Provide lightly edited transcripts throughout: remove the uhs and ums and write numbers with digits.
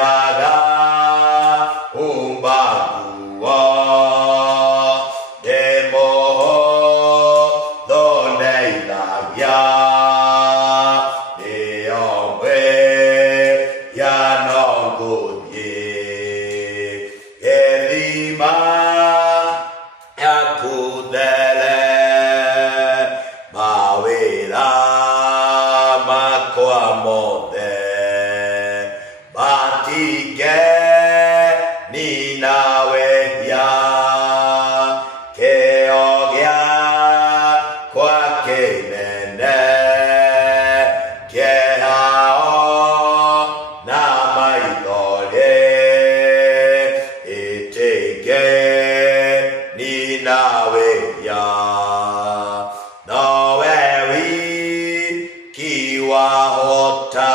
Enyaga umbagua demo doneidagia eombe yanongodie elima yakudele mawela makwa mode batike ninawe ya keogya kwa kenene kehao na maidole etege ninawe ya nowewi kiwahota.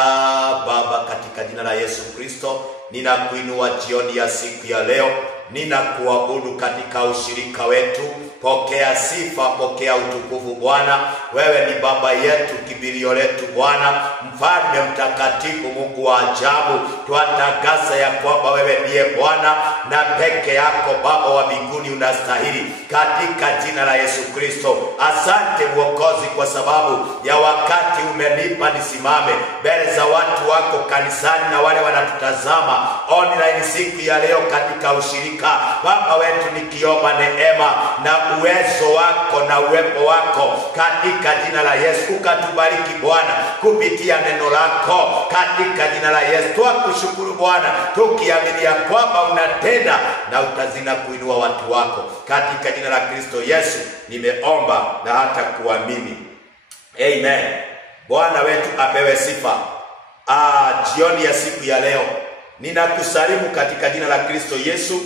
Baba, katika jina la Yesu Kristo, ninakuinua jioni ya siku ya leo, ninakuabudu katika ushirika wetu. Pokea sifa, pokea utukufu Bwana. Wewe ni baba yetu, kibilio letu Bwana, mfalme mtakatifu, Mungu wa ajabu. Tuatangaza ya kwamba wewe ndiye Bwana na peke yako Baba wa mbinguni unastahili, katika jina la Yesu Kristo. Asante Mwokozi kwa sababu ya wakati umenipa nisimame mbele za watu wako kanisani na wale wanatutazama online siku ya leo katika ushirika. Baba wetu, nikiomba neema na uwezo wako na uwepo wako katika jina la Yesu. Ukatubariki Bwana kupitia neno lako katika jina la Yesu. Tukushukuru Bwana tukiamini ya kwamba unatenda na utazina kuinua watu wako katika jina la Kristo Yesu. Nimeomba na hata kuamini. Amen. Bwana wetu apewe sifa. Jioni ya siku ya leo ninakusalimu katika jina la Kristo Yesu.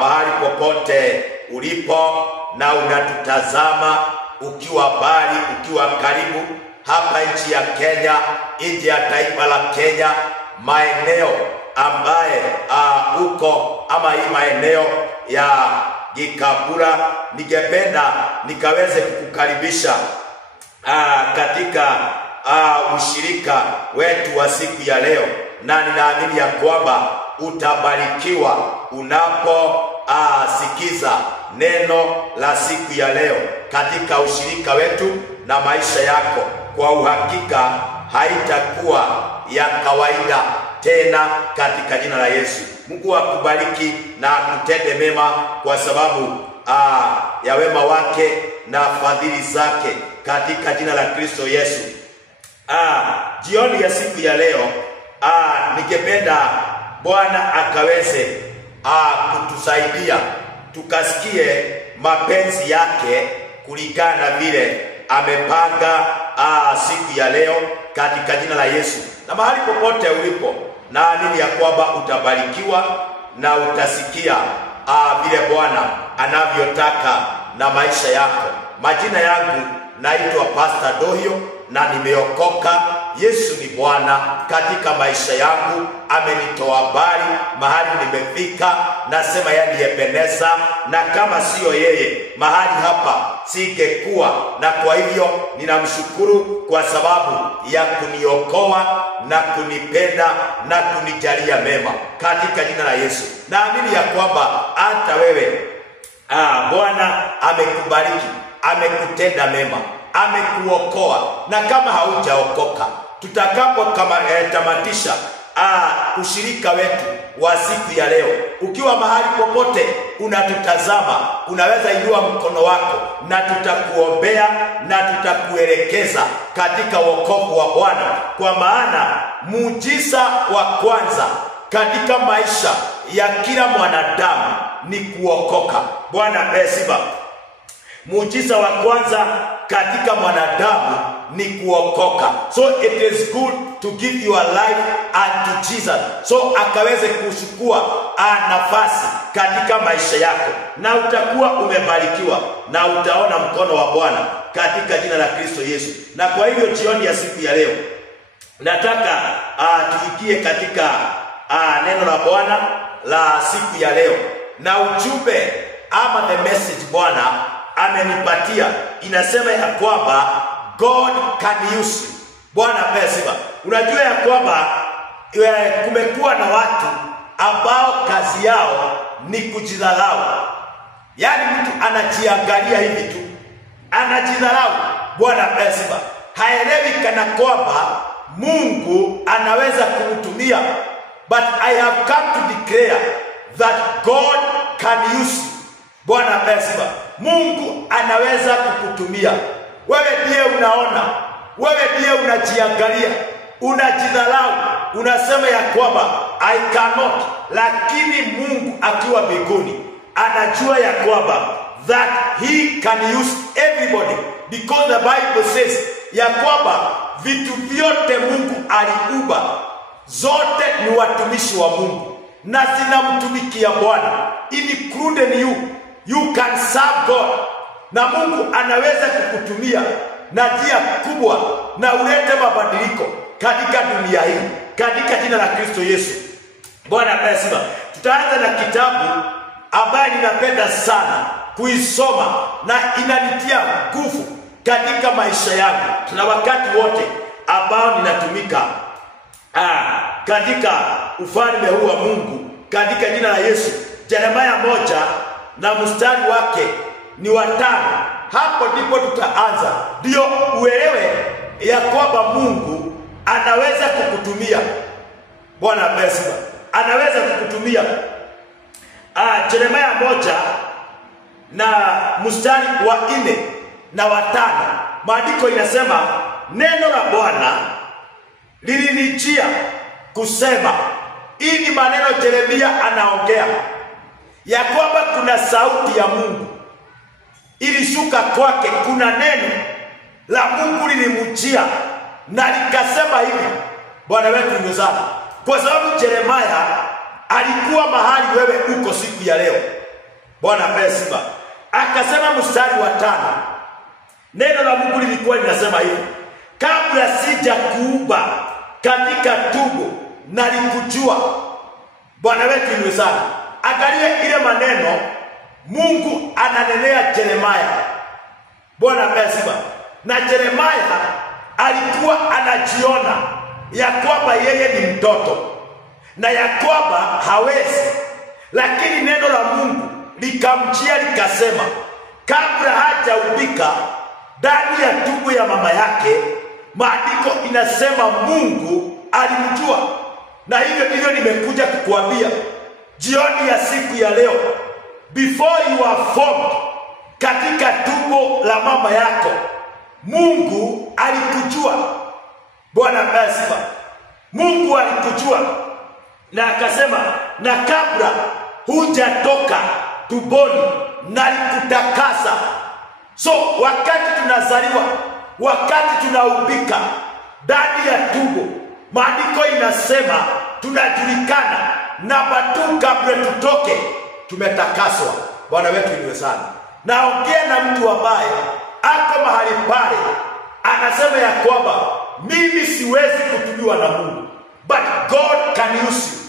Mahali popote ulipo na unatutazama, ukiwa mbali, ukiwa karibu, hapa nchi ya Kenya, nje ya taifa la Kenya, maeneo ambaye uko ama hii maeneo ya Gikabura, ningependa nikaweze kukukaribisha katika ushirika wetu wa siku ya leo, na ninaamini ya kwamba utabarikiwa unapo sikiza neno la siku ya leo katika ushirika wetu, na maisha yako kwa uhakika haitakuwa ya kawaida tena katika jina la Yesu. Mungu akubariki na akutende mema kwa sababu ya wema wake na fadhili zake katika jina la Kristo Yesu. Jioni ya siku ya leo ningependa Bwana akaweze kutusaidia tukasikie mapenzi yake kulingana na vile amepanga siku ya leo katika jina la Yesu. Na mahali popote ulipo, naamini ya kwamba utabarikiwa na utasikia vile Bwana anavyotaka na maisha yako. Majina yangu naitwa Pastor Dohio na nimeokoka. Yesu ni Bwana katika maisha yangu. Amenitoa mbali mahali nimefika, nasema yeye ndiye Ebeneza, na kama sio yeye mahali hapa singekuwa. Na kwa hivyo ninamshukuru kwa sababu ya kuniokoa na kunipenda na kunijalia mema katika jina la Yesu. Naamini ya kwamba hata wewe Bwana amekubariki, amekutenda mema, amekuokoa. Na kama haujaokoka, tutakapo tamatisha ushirika wetu wa siku ya leo, ukiwa mahali popote unatutazama, unaweza inua mkono wako na tutakuombea na tutakuelekeza katika wokovu wa Bwana, kwa maana muujiza wa kwanza katika maisha ya kila mwanadamu ni kuokoka. Bwana asifiwe. Muujiza wa kwanza katika mwanadamu ni kuokoka. So it is good to give your life unto Jesus, so akaweze kuchukua nafasi katika maisha yako, na utakuwa umebarikiwa na utaona mkono wa Bwana katika jina la Kristo Yesu. Na kwa hivyo jioni ya siku ya leo nataka tuingie katika neno la Bwana la siku ya leo, na ujumbe ama the message Bwana amenipatia inasema ya kwamba God can use you. Bwana pesa. Unajua ya kwamba kumekuwa na watu ambao kazi yao ni kujidharau. Yaani mtu anajiangalia hivi tu, anajidharau. Bwana pesa haelewi kana kwamba Mungu anaweza kumtumia. But I have come to declare that God can use you. Bwana pesa, Mungu anaweza kukutumia. Wewe ndiye unaona, wewe ndiye unajiangalia, unajidharau, unasema ya kwamba I cannot, lakini Mungu akiwa mbinguni anajua ya kwamba that he can use everybody, because the Bible says ya kwamba vitu vyote Mungu aliumba zote ni watumishi wa Mungu na zinamtumikia Bwana, including you. You can serve God, na Mungu anaweza kukutumia na njia kubwa na ulete mabadiliko katika dunia hii katika jina la Kristo Yesu. Bwana pesa, tutaanza na kitabu ambaye ninapenda sana kuisoma na inanitia nguvu katika maisha yangu na wakati wote ambao ninatumika katika ufalme huu wa Mungu katika jina la Yesu. Yeremia 1 na mstari wake ni 5. Hapo ndipo tutaanza, ndio uelewe ya kwamba Mungu anaweza kukutumia. Bwana pesa, anaweza kukutumia. Yeremia 1 na mstari wa 4 na 5, maandiko inasema, neno la Bwana lilinijia kusema. Hii ni maneno Yeremia anaongea ya kwamba kuna sauti ya Mungu ilishuka kwake, kuna neno la Mungu lilimjia na likasema hivi. Bwana wetu ni sana, kwa sababu Yeremia alikuwa mahali wewe uko siku ya leo. Bwana pesa, akasema mstari wa 5, neno la Mungu lilikuwa linasema hivi, kabla sija kuumba katika tumbo nalikujua. Bwana wetu ni sana. Angalia ile maneno Mungu ananenea Yeremia. Bwana pesa, na Yeremia alikuwa anajiona ya kwamba yeye ni mtoto na ya kwamba hawezi, lakini neno la Mungu likamjia likasema, kabla hajaumbika ndani ya tumbo ya mama yake, maandiko inasema Mungu alimjua. Na hivyo ndivyo nimekuja kukuambia jioni ya siku ya leo, before you are formed katika tumbo la mama yako, Mungu alikujua. Bwana pesa, Mungu alikujua na akasema, na kabla hujatoka tumboni nalikutakasa. So wakati tunazaliwa, wakati tunaumbika ndani ya tumbo, maandiko inasema tunajulikana na bado kabla tutoke tumetakaswa. Bwana wetu ni sana. Naongea na mtu ambaye ako mahali pale anasema ya kwamba mimi siwezi kutumiwa na Mungu, but God can use you.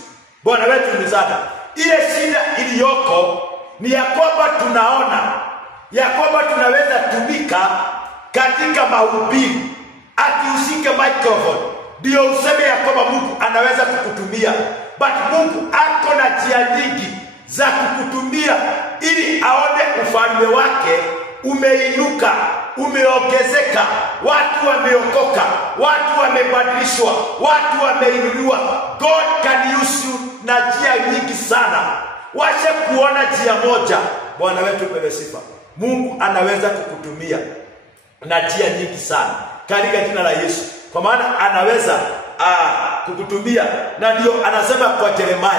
Bwana wetu ni sana. Ile shida iliyoko ni ya kwamba tunaona ya kwamba tunaweza tumika katika mahubiri, ati usike microphone ndio useme ya kwamba Mungu anaweza kukutumia. But Mungu ako na njia nyingi za kukutumia ili aone ufalme wake umeinuka, umeongezeka, watu wameokoka, watu wamebadilishwa, watu wameinuliwa. God can use you na njia nyingi sana. Wache kuona njia moja. Bwana wetu pewe sifa. Mungu anaweza kukutumia na njia nyingi sana katika jina la Yesu, kwa maana anaweza kukutumia. Na ndio anasema kwa Yeremia,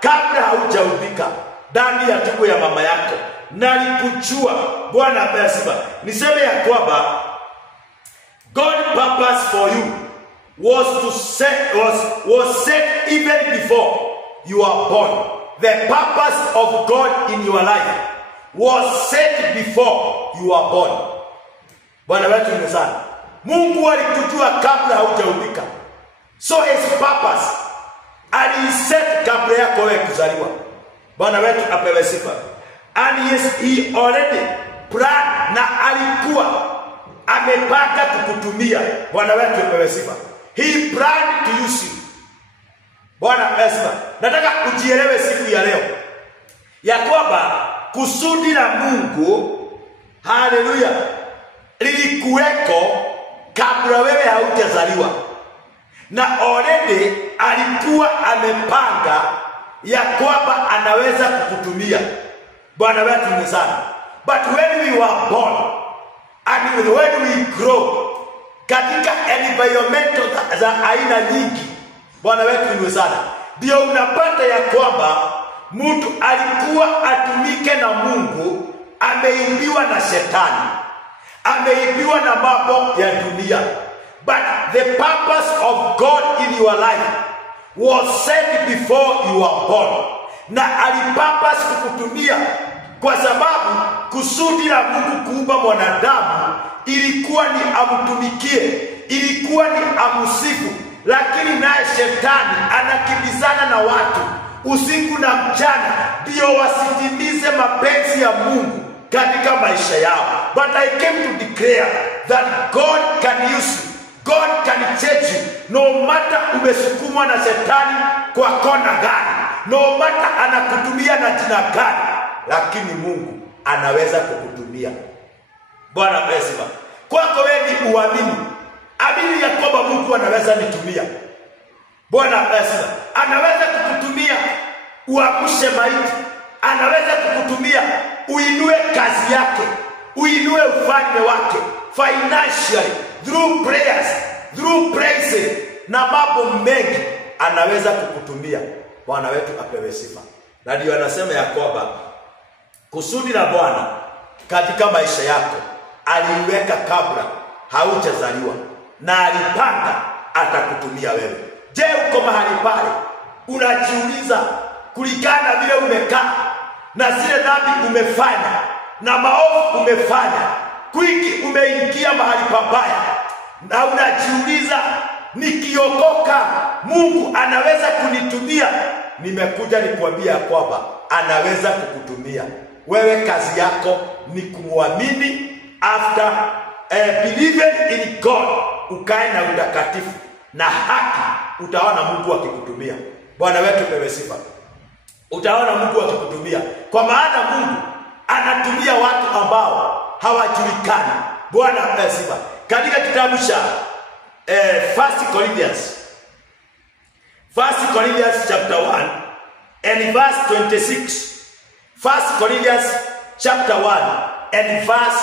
kabla haujaumbika ndani ya tumbo ya mama yako nalikujua. Bwana pesa, niseme ya kwamba God purpose for you was set even before you are born. The purpose of God in your life was set before you are born. Bwana wetu ni sana. Mungu alikujua kabla haujaumbika. So his purpose aliset kabla yako wewe kuzaliwa. Bwana wetu apewe sifa. And he already planned, na alikuwa amepanga kukutumia. Bwana wetu apewe sifa. He planned to use you. Bwana Yesu, nataka ujielewe siku ya leo ya kwamba kusudi la Mungu, haleluya, lilikuweko kabla wewe haujazaliwa, na already alikuwa amepanga ya kwamba anaweza kukutumia. Bwana wetu ni sana. But when we were born and when we grow katika environment za aina nyingi, Bwana wetu ni sana, ndio unapata ya kwamba mtu alikuwa atumike na Mungu, ameibiwa na shetani, ameibiwa na mambo ya dunia. But the purpose of God in your life was set before you were born. Na alipurpose kukutumia kwa sababu kusudi la Mungu kuumba mwanadamu ilikuwa ni amtumikie, ilikuwa ni amsifu. Lakini naye shetani anakimbizana na watu usiku na mchana ndio wasitimize mapenzi ya Mungu katika maisha yao. But I came to declare that God can use you. God can change you. No matter umesukumwa na shetani kwa kona gani, no matter anakutumia na jina gani, lakini Mungu anaweza kukutumia. Bwana pesa. Kwako wewe ni uamini. Amini ya kwamba Mungu anaweza nitumia. Bwana pesa. Anaweza kukutumia uamshe maiti. Anaweza kukutumia uinue kazi yake, uinue ufalme wake financially, through prayers, through praise na mambo mengi anaweza kukutumia. Bwana wetu apewe sifa. Na ndio anasema ya kwamba kusudi la Bwana katika maisha yako aliweka kabla haujazaliwa, na alipanga atakutumia wewe. Je, uko mahali pale unajiuliza kulingana vile umekaa na zile dhambi umefanya na maovu umefanya, kwingi umeingia mahali pabaya, na unajiuliza nikiokoka Mungu anaweza kunitumia? Nimekuja nikuambia kwamba anaweza kukutumia wewe. Kazi yako ni kumwamini, after believing in God, ukae na utakatifu na haki, utaona Mungu akikutumia. Bwana wetu pewe sifa. Utaona Mungu akikutumia, kwa maana Mungu anatumia watu ambao hawajulikani. Bwana pewe sifa. Katika kitabu cha 1 Corinthians chapter 1 and verse 26. 1 Corinthians chapter 1 and verse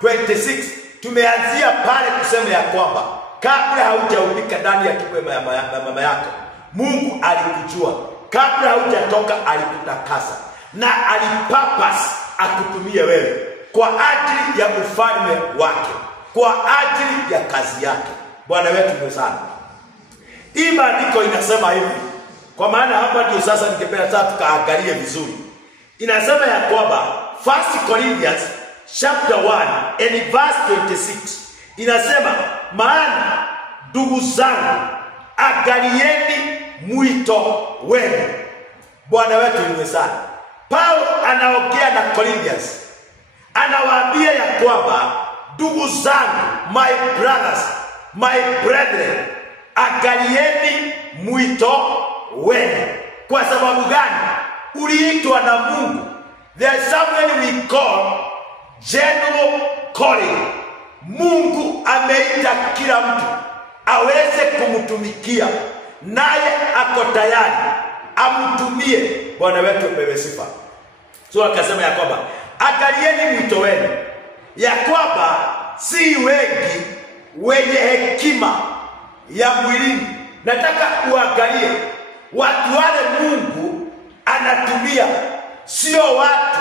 26. Tumeanzia pale kusema ya kwamba kabla haujaumbika ndani ya tumbo ya mama yako, Mungu alikujua. Kabla haujatoka alikutakasa, na alipurpose akutumie wewe kwa ajili ya ufalme wake, kwa ajili ya kazi yake. Bwana wetu ni sana. Hii maandiko inasema hivi, kwa maana hapa ndio sasa ningependa sasa tukaangalie vizuri. Inasema ya kwamba 1 Corinthians chapter 1 and verse 26 inasema, maana ndugu zangu, angalieni mwito wenu. Bwana wetu ni sana. Paulo anaongea na Corinthians, anawaambia ya kwamba ndugu zangu, my brothers, my brethren, angalieni mwito wenu. Kwa sababu gani? Uliitwa na Mungu. There is something we call general calling. Mungu ameita kila mtu aweze kumtumikia, naye ako tayari amtumie. Bwana wetu apewe sifa. So akasema ya kwamba angalieni mwito wenu, ya kwamba si wengi wenye hekima ya mwilini. Nataka uangalie watu wale Mungu anatumia, sio watu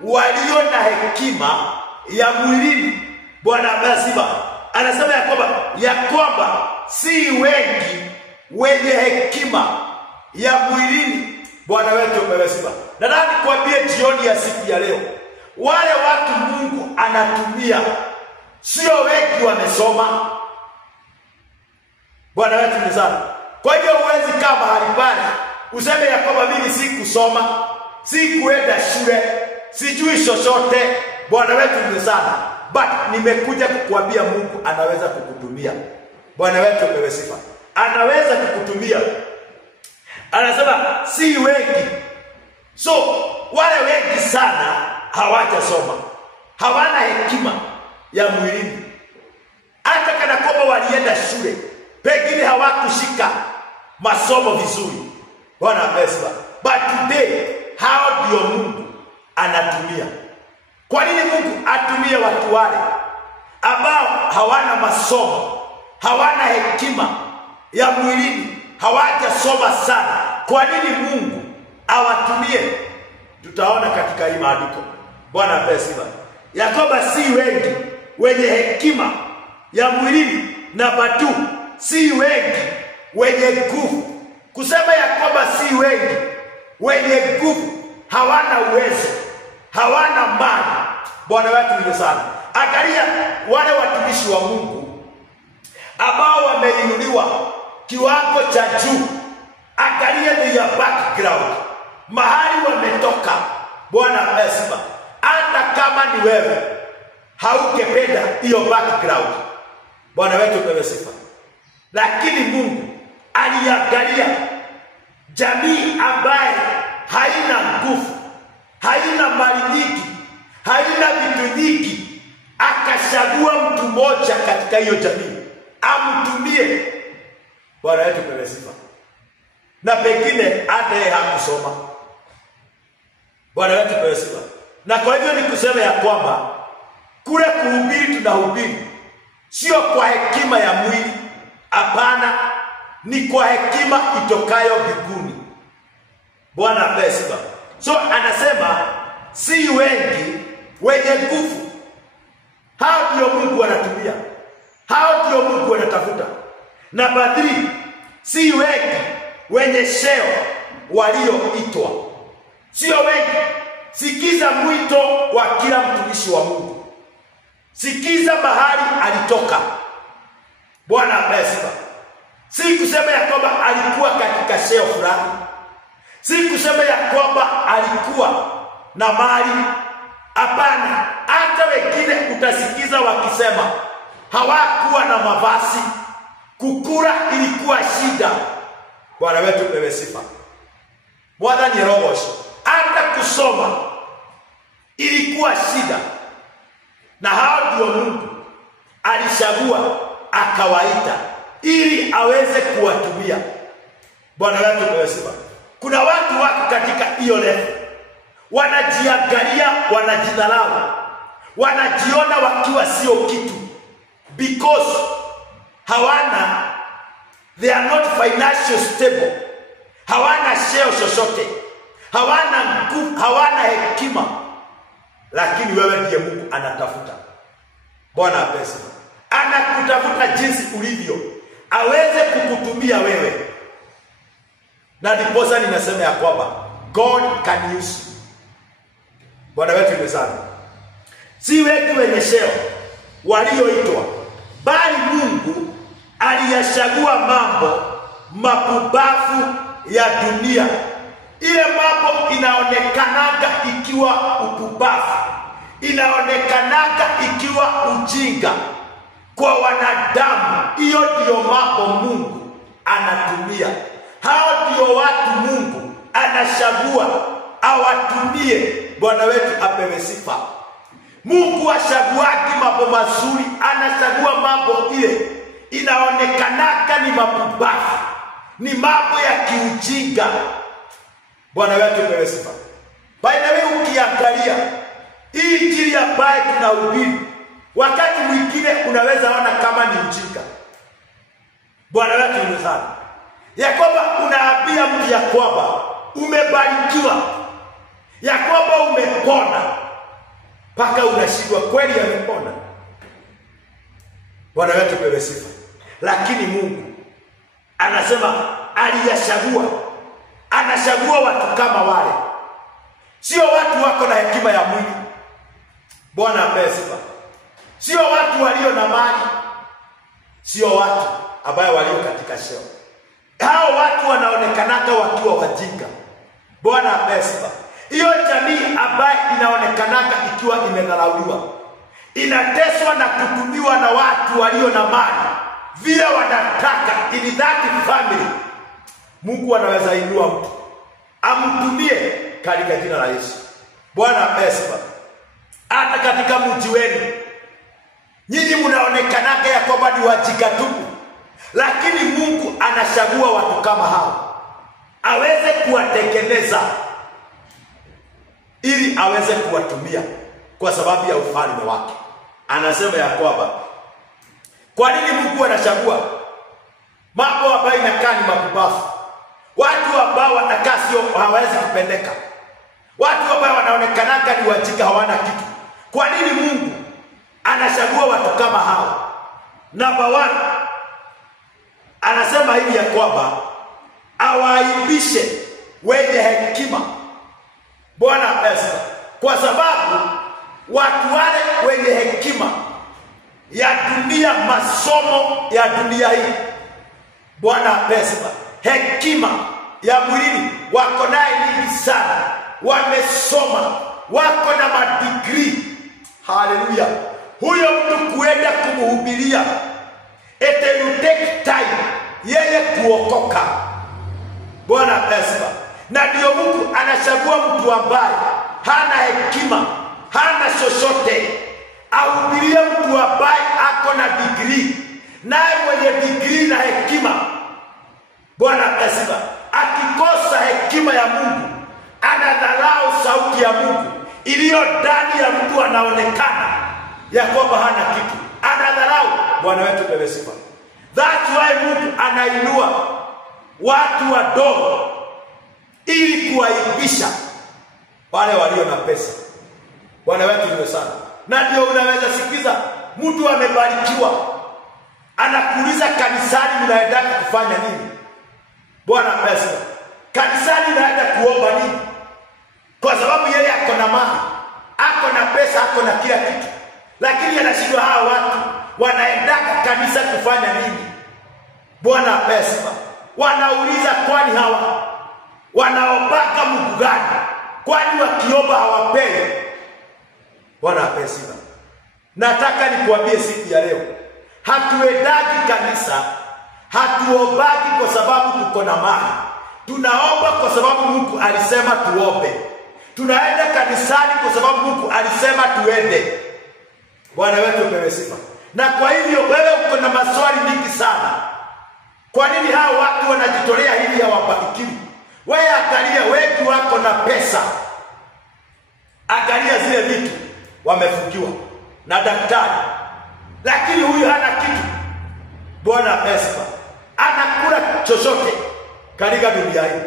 walio na hekima ya mwilini. Bwana amesema, anasema ya kwamba si wengi wenye hekima ya mwilini. Bwana wetu amesema. Nataka nikwambie jioni ya siku ya leo, wale watu Mungu anatumia sio wengi wamesoma. Bwana wetu ni sana. Kwa hiyo huwezi kaa mahali pale useme ya kwamba mimi sikusoma, sikuenda shule, sijui chochote. Bwana wetu ni sana. But nimekuja kukuambia Mungu anaweza kukutumia. Bwana wetu apewe sifa. Anaweza kukutumia. Anasema si wengi. So wale wengi sana hawajasoma, hawana hekima ya mwilini. Hata kana kwamba walienda shule, pengine hawakushika masomo vizuri. Bwana apesiwa. But today, hao ndio Mungu anatumia. Kwa nini Mungu atumie watu wale ambao hawana masomo, hawana hekima ya mwilini, hawajasoma sana? Kwa nini Mungu awatumie? Tutaona katika hii maandiko. Bwana apesiwa. Yakoba si wengi wenye hekima ya mwilini, na batu si wengi wenye nguvu. Kusema Yakoba si wengi wenye nguvu, hawana uwezo, hawana mali. Bwana wetu ni sana. Angalia wale watumishi wa Mungu ambao wameinuliwa kiwango cha juu. Angalia their background, mahali wametoka. Bwana amesema hata kama ni wewe haungependa hiyo background. Bwana wetu pewe sifa. Lakini Mungu aliangalia jamii ambaye haina nguvu, haina mali nyingi, haina vitu nyingi, akachagua mtu mmoja katika hiyo jamii amtumie. Bwana wetu pewe sifa. Na pengine hata yeye hakusoma. Bwana wetu pewe sifa. Na kwa hivyo ni kusema ya kwamba kule kuhubiri tunahubiri sio kwa hekima ya mwili, hapana, ni kwa hekima itokayo mbinguni. Bwana apewe sifa. So anasema si wengi wenye nguvu. Hao ndio Mungu anatumia, hao ndio Mungu anatafuta. Na badri si wengi wenye cheo walioitwa. Sio wengi. Sikiza mwito wa kila mtumishi wa Mungu. Sikiza mahali alitoka. Bwana apewe sifa. Si kusema ya kwamba alikuwa katika cheo fulani. Si kusema ya kwamba alikuwa na mali. Hapana. Hata wengine utasikiza wakisema hawakuwa na mavazi, kukula ilikuwa shida. Bwana wetu pewe sifa. Bwana ni roho. Hata kusoma ilikuwa shida. Na hao ndio Mungu alichagua akawaita ili aweze kuwatumia. Bwana wetu pewe sifa. Kuna watu wako katika hiyo level, wanajiangalia, wanajidharau, wanajiona wakiwa sio kitu, because they are not financial stable, hawana cheo chochote, hawana nguvu, hawana hekima. Lakini wewe ndiye Mungu anatafuta. Bwana apewe sifa. Anakutafuta jinsi ulivyo, aweze kukutumia wewe. Na ndiposa ninasema ya kwamba God can use you. Bwana wetu ni sana. Si wetu wenye cheo walioitwa, bali Mungu aliyachagua mambo mapumbavu ya dunia. Ile mambo inaonekanaga ikiwa upumbavu, inaonekanaga ikiwa ujinga kwa wanadamu, hiyo ndio mambo Mungu anatumia. Hao ndio watu Mungu anachagua awatumie. Bwana wetu apewe sifa. Mungu achaguaki mambo mazuri, anachagua mambo ile inaonekanaga ni mapumbavu, ni mambo ya kiujinga. Bwana wetu apewe sifa. By the way, ukiangalia hii injili ambayo tunahubiri, wakati mwingine unaweza ona kama ni ujinga. Bwana wetu ni sana. Ya kwamba unaambia mtu ya kwamba umebarikiwa, ya kwamba umepona, mpaka unashindwa kweli amepona. Bwana wetu pewe sifa. Lakini Mungu anasema aliyachagua, anachagua watu kama wale, sio watu wako na hekima ya mwili. Bwana apewe sifa. Sio watu walio na mali, sio watu ambao walio katika cheo. Hao watu wanaonekanaga wakiwa wajinga. Bwana apewe sifa. Hiyo jamii ambayo inaonekanaga ikiwa imedharauliwa, inateswa na kutumiwa na watu walio na mali vile wanataka, in that family. Mungu anaweza inua mtu amtumie katika jina la Yesu. Bwana asifiwe. Hata katika mji wenu nyinyi mnaonekanaga ya kwamba ni wajinga tupu, lakini Mungu anachagua watu kama hao aweze kuwatengeneza ili aweze kuwatumia kwa sababu ya ufalme wake. Anasema ya kwamba kwa nini Mungu anachagua mambo ambayo inakaa ni mabubafu, watu ambao wanakaa sio hawezi kupendeka, watu ambao wanaonekanaga ni wajinga hawana kitu? Kwa nini Mungu anachagua watu kama hao? Number 1, anasema hivi ya kwamba awaibishe wenye hekima. Bwana asifiwe. Kwa sababu watu wale wenye hekima ya dunia, masomo ya dunia hii, Bwana asifiwe, hekima ya mwilini wako naye nyingi sana, wamesoma, wako na madigrii. Haleluya. Huyo mtu kuenda kumhubiria, it will take time yeye kuokoka. Bwana asifiwe. Na ndio Mungu anachagua mtu ambaye hana hekima, hana chochote, ahubirie mtu ambaye ako na degree. Naye mwenye degree na hekima, Bwana asifiwe, akikosa hekima ya Mungu, anadharau sauti ya Mungu iliyo ndani ya mtu, anaonekana ya kwamba hana kitu, anadharau. Bwana wetu pewe sifa. That's why Mungu anainua watu wadogo ili kuwaibisha wale walio na pesa. Bwana wetu ndiye sana. Na ndio unaweza sikiza mtu amebarikiwa anakuuliza, kanisani mnaenda kufanya nini? Bwana asifiwe. Kanisani mnaenda kuomba nini? Kwa sababu yeye ako na mali, ako na pesa, ako na kila kitu, lakini anashindwa hao watu wanaenda kanisa kufanya nini? Bwana asifiwe. Wanauliza, kwani hawa wanaombaga Mungu gani? Kwani wakiomba hawapewi? Bwana asifiwe. Nataka nikuambie siku ya leo, hatuendagi kanisa, hatuombagi kwa sababu tuko na mali. Tunaomba kwa sababu Mungu alisema tuombe. Tunaenda kanisani kwa sababu Mungu alisema tuende. Bwana wetu pewe sifa. Na kwa hivyo wewe uko na maswali mingi sana. Kwa nini hao watu wanajitolea ili hawabarikiwi? Wewe angalia, wengi wako na pesa, angalia zile vitu wamefungiwa na daktari, lakini huyu hana kitu. Bwana asifiwe. Anakula chochote katika dunia hii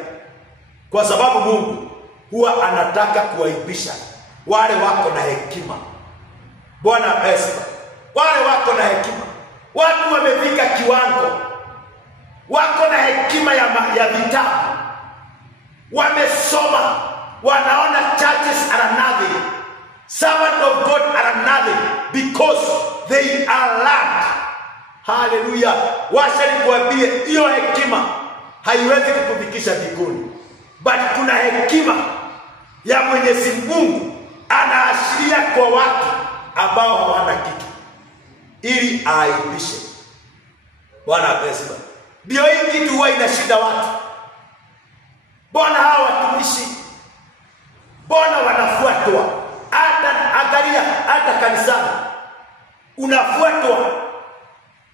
kwa sababu Mungu huwa anataka kuwaibisha wale wako na hekima. Bwana asifiwe. Wale wako na hekima, watu wamefika kiwango, wako na hekima ya vitabu, wamesoma, wanaona churches are nothing, servant of God are nothing because they are learned. Hallelujah. Wacha nikuambie, hiyo hekima haiwezi kukufikisha mbinguni, but kuna hekima ya Mwenyezi Mungu anaashiria kwa watu ambao hawana kitu ili aibishe. Bwana asifiwe. Ndio hii kitu huwa inashinda watu. Mbona hawa watumishi, mbona wanafuatwa? Hata angalia, hata kanisani unafuatwa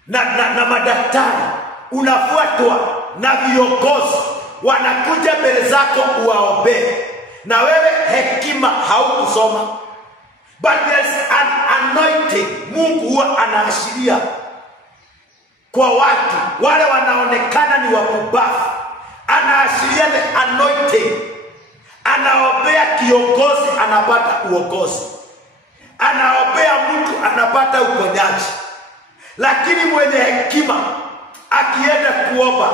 na madaktari, unafuatwa na viongozi, wanakuja mbele zako uwaombee, na wewe hekima haukusoma, but there's an anointing. Mungu huwa anaashiria kwa watu wale wanaonekana ni wapumbavu, anaashiria the anointing. Anaombea kiongozi, anapata uongozi, anaombea mtu, anapata uponyaji. Lakini mwenye hekima akienda kuomba,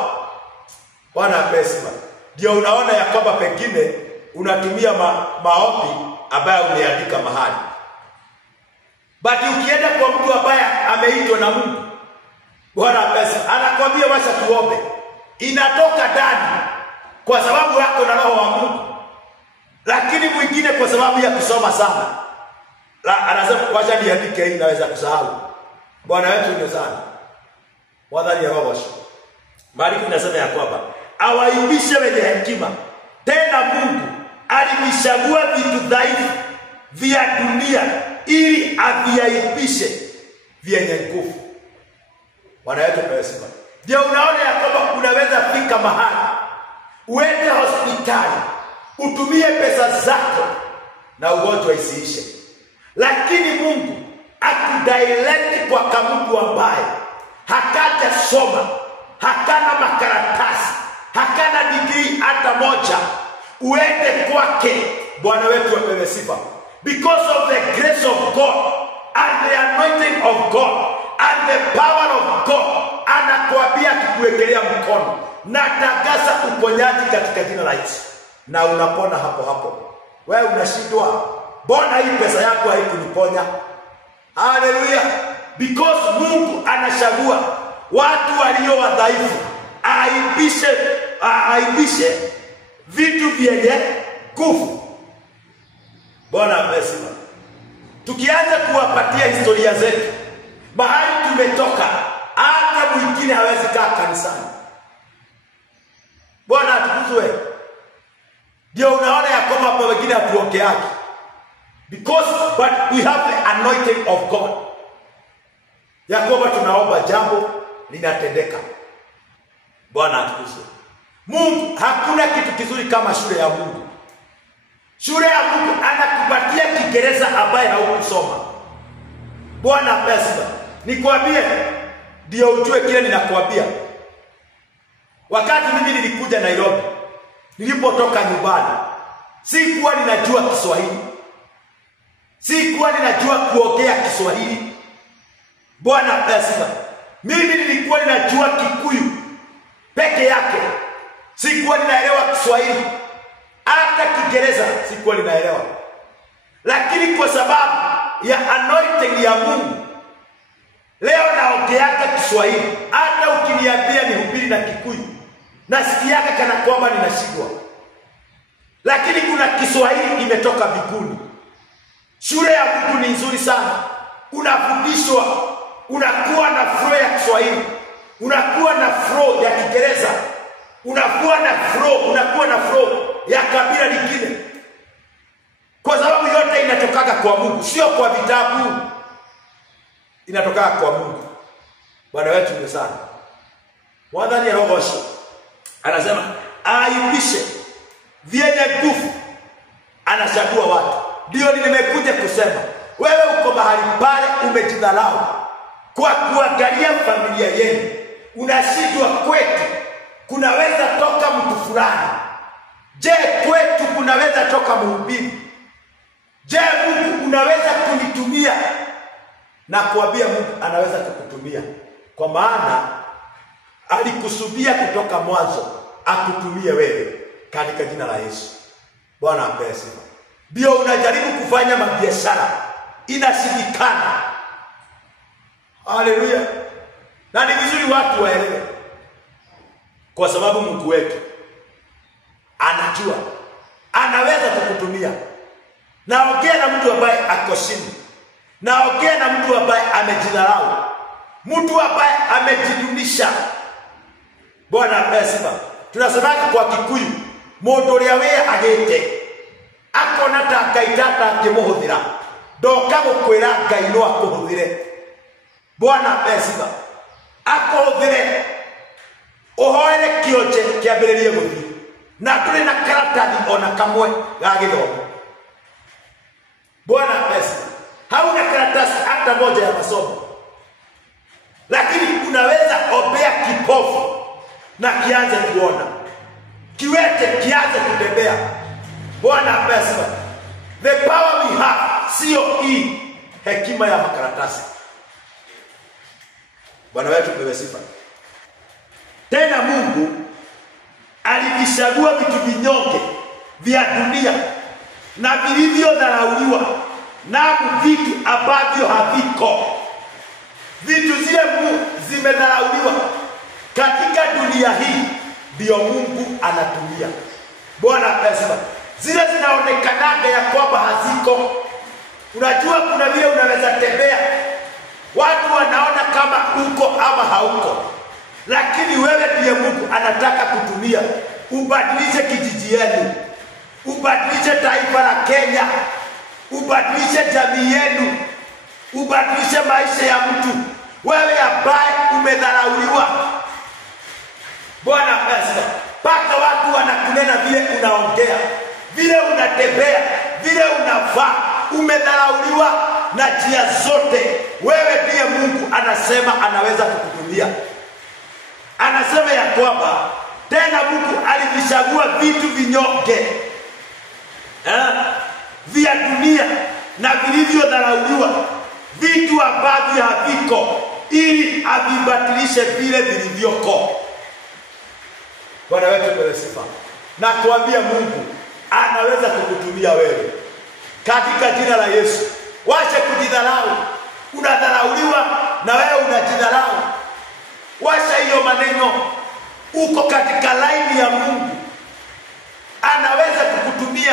Bwana asifiwe, ndio unaona ya kwamba pengine unatumia maombi ambayo umeandika mahali, but ukienda kwa mtu ambaye ameitwa na Mungu, Bwana asifiwe, anakwambia wacha tuombe, inatoka ndani kwa sababu yako na roho wa Mungu. Lakini mwingine kwa sababu ya kusoma sana, anasema wacha niandike hii, naweza kusahau. Bwana wetu ni sana. Wadhani ya roho. Bali inasema ya kwamba awaibishe wenye hekima. Tena Mungu alivichagua vitu dhaifu vya dunia ili aviaibishe vyenye nguvu. Bwana yetu amesema. Ndio unaona ya kwamba unaweza fika mahali uende hospitali, utumie pesa zako na ugonjwa isiishe. Lakini Mungu akudirect kwa mtu ambaye hakaja soma, hakana makaratasi, hakana degree hata moja, uende kwake. Bwana wetu apewe sifa. Because of the grace of God and the anointing of God and the power of God, anakuambia kukuwekelea mkono na tangaza uponyaji katika jina la Yesu, na unapona hapo hapo. Wewe unashindwa, mbona hii pesa yako haikuniponya? Hallelujah. Because Mungu anachagua watu walio wadhaifu aibishe vitu vyenye nguvu. Bwana amesema. Tukianza kuwapatia historia zetu, mahali tumetoka, hata mwingine hawezi kaa kanisani. Bwana atukuzwe. Ndio unaona ya kwamba hapa wengine hatuokeaki. But we have the anointing of God. Ya kwamba tunaomba jambo linatendeka. Bwana atukuzwe. Mungu, hakuna kitu kizuri kama shule ya Mungu. Shule ya Mungu anakupatia Kiingereza ambaye haukusoma. Bwana pesa. Nikwambie ndio ujue kile ninakwambia. Wakati mimi nilikuja Nairobi, nilipotoka nyumbani, sikuwa ninajua Kiswahili. Sikuwa ninajua kuongea Kiswahili. Bwana pesa. Mimi nilikuwa ninajua Kikuyu peke yake. Sikuwa ninaelewa Kiswahili. Hata Kiingereza sikuwa ninaelewa. Lakini kwa sababu ya anointing ya Mungu, leo naongeaga Kiswahili. Hata ukiniambia nihubiri na Kikuyu, nasikiaga kana kwamba ninashindwa. Lakini kuna Kiswahili imetoka mbinguni. Shule ya Mungu ni nzuri sana. Unafundishwa, unakuwa na flow ya Kiswahili, unakuwa na flow ya Kiingereza, unakuwa na flow ya kabila lingine. Kwa sababu yote inatokaga kwa Mungu, sio kwa vitabu. Inatokaga kwa Mungu. Bwana wetu ni sana. Mwadhani ya Rogoshi anasema aibishe vyenye nguvu, anachagua watu. Ndio nimekuja kusema, wewe uko mahali pale umejidharau kwa kuangalia familia yenu, unashindwa kwetu kunaweza toka mtu fulani. Je, kwetu kunaweza toka mhubiri? Je, Mungu unaweza kunitumia? Na kuambia Mungu anaweza kukutumia, kwa maana alikusudia kutoka mwanzo akutumie wewe katika jina la Yesu. Bwana apewe sifa. Ndio unajaribu kufanya mabiashara, inashindikana. Haleluya. Na ni vizuri watu waelewe, kwa sababu Mungu wetu anajua anaweza kukutumia. Naongea na mtu ambaye ako chini. Naongea na mtu ambaye amejidharau, mtu ambaye amejidunisha. Bwana apewe sifa. Tunasema kwa Kikuyu, mundu uria we agite akona ta Ngai tata akimuhuthira, ndoka gukwira Ngai no akuhuthire. Bwana apewe sifa. Akuhuthire uhoere kionje kiambiririe guthii, na tuli na karatathi ona kamwe ga githomo. Bwana apewe sifa. Hauna karatasi hata moja ya masomo, lakini unaweza ombea kipofu na kianze kuona, kiwete kianze kutembea. Bwana apewe sifa. The power we have sio hii hekima ya makaratasi. Bwana wetu apewe sifa. Tena Mungu alivichagua vitu vinyonge vya dunia na vilivyodharauliwa, na vitu ambavyo haviko. Vitu zile zimedharauliwa katika dunia hii, ndio Mungu anatumia. Bwana pesa zile zinaonekanaga ya kwamba haziko. Unajua kuna vile unaweza tembea, watu wanaona kama uko ama hauko. lakini wewe ndiye Mungu anataka kutumia. Ubadilishe kijiji yenu, ubadilishe taifa la Kenya, ubadilishe jamii yenu, ubadilishe maisha ya mtu. Wewe ambaye umedharauliwa, Bwana pesa, mpaka watu wanakunena vile unaongea, vile unatembea, vile unavaa, umedharauliwa na njia zote. Wewe ndiye Mungu anasema anaweza kukutumia. Anasema ya kwamba tena Mungu alivichagua vitu vinyonge vya dunia na vilivyodharauliwa, vitu ambavyo haviko, ili avibatilishe vile vilivyoko. Bwana wetu kwa sifa. Na kuambia Mungu anaweza kukutumia wewe katika jina la Yesu. Wacha kujidharau. Unadharauliwa na wewe unajidharau. Wacha hiyo maneno. Uko katika laini ya Mungu, anaweza kukutumia.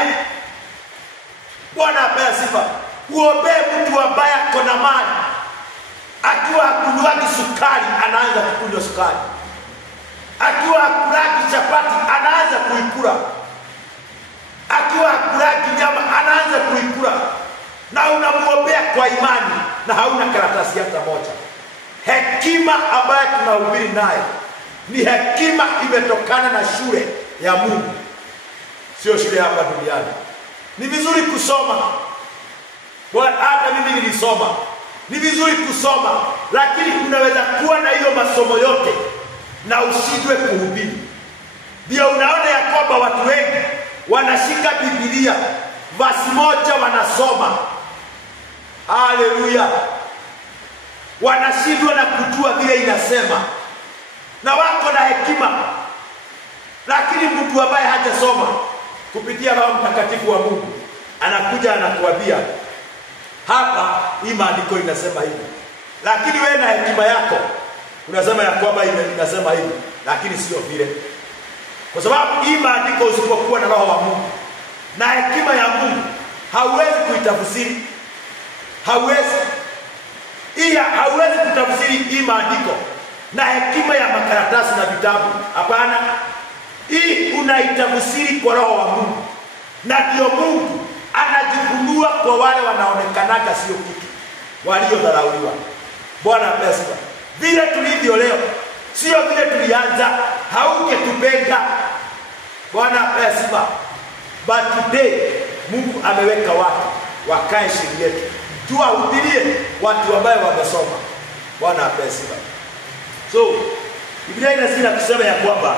Bwana apewe sifa. Uombee mtu ambaye ako na mali, akiwa hakunywagi sukari anaanza kukunywa sukari, akiwa hakulagi chapati anaanza kuikula, akiwa hakulagi nyama anaanza kuikula, na unamuombea kwa imani na hauna karatasi hata moja. Hekima ambayo tunahubiri nayo ni hekima imetokana na shule ya Mungu, sio shule hapa duniani. Ni vizuri kusoma. Hata mimi nilisoma. Ni vizuri kusoma, lakini unaweza kuwa na hiyo masomo yote na ushindwe kuhubiri. Ndio unaona ya kwamba watu wengi wanashika Biblia, verse moja wanasoma. Haleluya. Wanashindwa na kujua vile inasema. Na wako na hekima, lakini mtu ambaye hajasoma, kupitia Roho Mtakatifu wa Mungu anakuja anakuambia, hapa hii maandiko inasema hivi. Lakini wewe na hekima yako unasema ya kwamba inasema hivi, lakini sio vile. Kwa sababu hii maandiko usipokuwa na Roho wa Mungu na hekima ya Mungu, hauwezi kuitafsiri. Hauwezi kutafsiri hii maandiko na hekima ya makaratasi na vitabu. Hapana. Hii unaitafsiri kwa Roho wa Mungu. Na ndio Mungu anajifunua kwa wale wanaonekanaga sio kitu, waliodharauliwa. Bwana pesa. Vile tulivyo leo sio vile tulianza. Haugetupenda. Bwana pesa. But today Mungu ameweka watu wakae chini yetu, tuwahubirie watu ambao wamesoma. Bwana pesa. So Biblia inasema kusema ya kwamba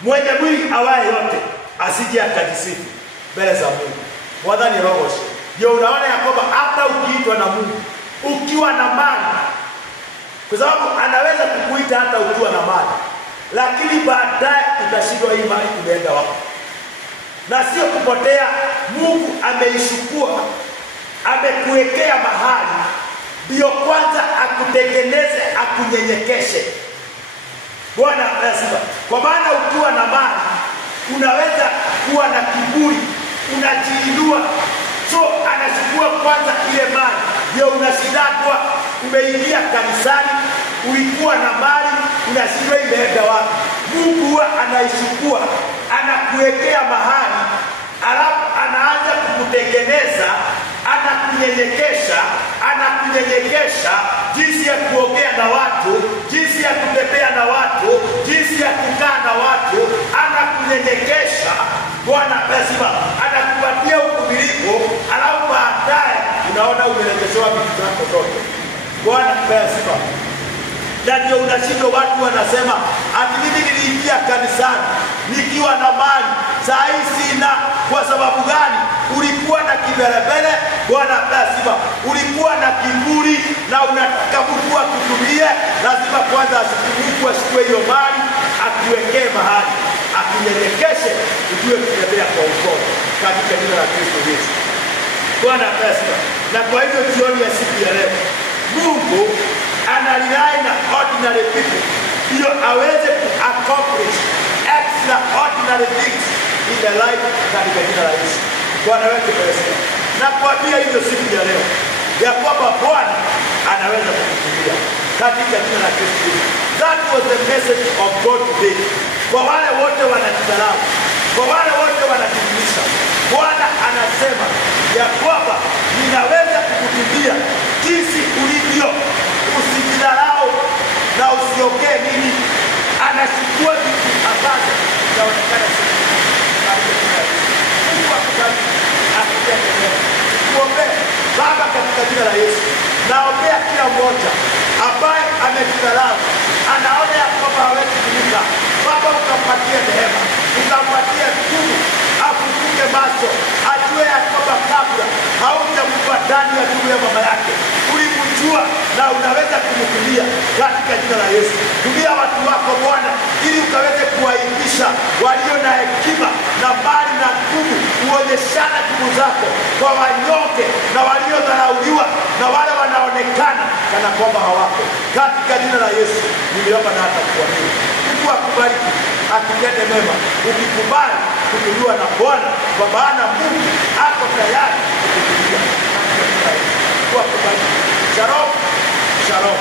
mwenye mwili awaye yote asije akajisifu mbele za Mungu. Mwadhani roho. Ndio unaona ya kwamba hata ukiitwa na Mungu ukiwa na mali, kwa sababu anaweza kukuita hata ukiwa na mali, lakini baadaye utashindwa hii mali imeenda wapi. Na sio kupotea. Mungu ameishukua, amekuwekea mahali, ndio kwanza akutengeneze, akunyenyekeshe. Bwana asifiwe. Kwa maana ukiwa na mali unaweza kuwa na kiburi, unajiinua. So anachukua kwanza ile mali, ndio unashindwa. Umeingia kanisani, ulikuwa na mali, unashindwa imeenda wapi. Mungu huwa anaishukua, anakuwekea mahali, alafu anaanza kukutengeneza, anakunyenyekesha jinsi ya kuongea na watu, jinsi ya kutembea na watu, jinsi ya kukaa na watu, anakunyenyekesha. Bwana pesa, anakupatia uvumilivu, alafu baadaye unaona umerejeshewa vitu zako zote. Bwana pesa. Na ndio unashindwa, watu wanasema ati mimi niliingia kanisani nikiwa na mali, saa hii sina. Kwa sababu gani? Ulikuwa na kiberebere. Bwana pesa. Ulikuwa na kiburi na unataka Mungu akutumie. Lazima kwanza Mungu ashukue hiyo mali, akuwekee mahali, akunyenyekeshe, ujue kutembea kwa upole katika jina la Kristo Yesu. Bwana pesa. Na kwa hivyo jioni ya siku ya leo Mungu analilai na ordinary people ndio aweze accomplish extraordinary things in the life katika jina la Yesu. Bwana wetu pesa. Na kuambia hivyo siku ya leo ya kwamba Bwana anaweza kukutumia katika jina la Kristo Yesu. That was the message of God today. Kwa wale wote wanajidharau, kwa wale wote wanajificha, Bwana anasema ya kwamba ninaweza kukutumia jinsi ulivyo. Usijidharau na usiongee nini. Anachukua vitu ambazo vinaonekana sisi. Mungu akubariki, akutende. Tuombee. Baba, katika jina la Yesu, naombea kila mmoja ambaye amejidharau, anaona ya kwamba hawezi kuinuka. Baba, ukampatie neema, ukampatie nguvu, afunguke macho, ajue ya kwamba kabla haujampa ndani ya tumbo ya mama yake ulimjua na unaweza kumtumia katika jina la Yesu. Tumia watu wako Bwana, ili ukaweze kuwaibisha walio na hekima na mali na nguvu, uonyeshana nguvu zako kwa wanyonge na waliodharauliwa na wale wanaonekana kana kwamba hawako. Katika jina la Yesu niliomba na hata kuamini. Mungu akubariki, akutende mema, ukikubali kutuliwa na Bwana, kwa maana Mungu ako tayari kukutulia. Mungu akubariki. Shalom. Shalom.